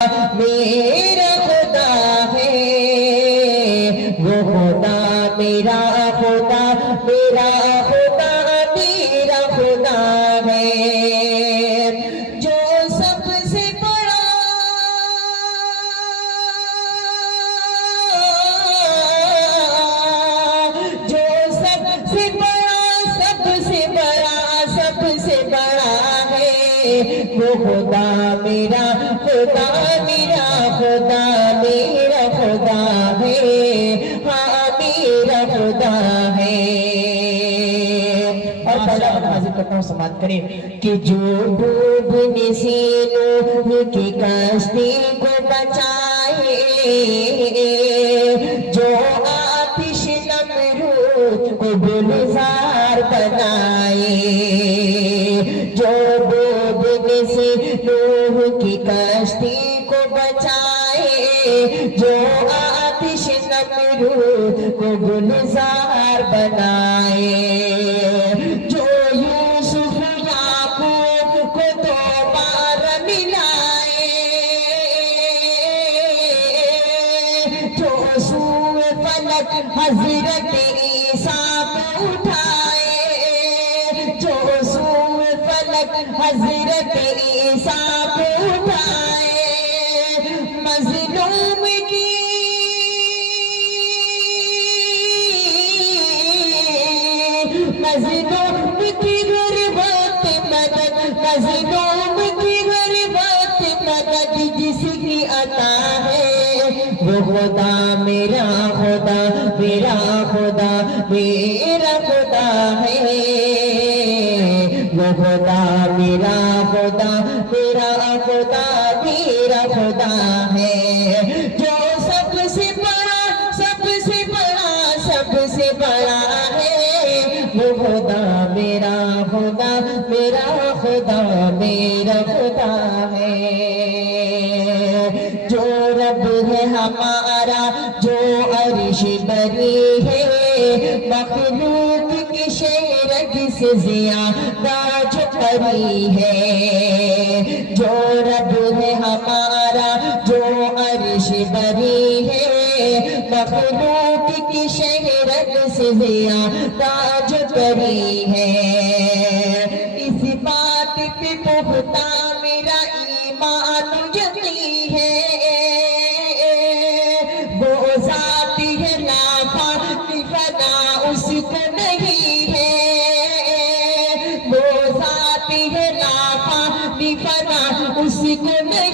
میرا خدا ہے، وہ خدا میرا خدا، میرا خدا میرا خدا ہے، جو سب سے بڑا، جو سب سے بڑا، سب سے بڑا، سب سے بڑا ہے، وہ خدا میرا خدا، میرا خدا، میرا خدا ہے، ہاں میرا خدا ہے۔ اور پہلا حاضر کرتا ہوں، سماعت کریں کہ جو ڈوبنے سے نوح کی کشتی کو بچائے، جو آتش نمرود کو گلزار بنائے، جو ڈوبنے سے نوح کی کشتی کو بچائے، جو آتش نمرود کو گلزار بنائے، جو یوسف یعقوب کو دوبارہ ملائے، جو سوئے فلک حضرت عیسیٰ کو اٹھائے، جو سوئے فلک حضرت عیسیٰ کو اٹھائے، مظلوم کی غربت مدد، مظلوم کی غربت مدد جس کی عطا ہے، وہ خدا میرا خدا، میرا خدا، میرا خدا ہے، وہ خدا میرا خدا، میرا خدا، میرا خدا ہے، جو سب سے بڑا، سب سے بڑا، سب سے بڑا ہے، وہ خدا میرا خدا، میرا خدا، میرا خدا ہے، جو رب ہے ہمارا، جو عرش بری ہے، مخلوق کی شہرگ سے زیادہ جو قری ہے، جو رب ہے ہمارا، جو عرش بری ہے، مخلوق کی شہرگ سے زیادہ جو قری ہے، اس بات پہ پختہ میرا ایمان یقین ہے، وہ ذات ہے لاپاکی فنا اس کو نہیں ہے، وہ ذات ہے لاپاکی فنا اس کو نہیں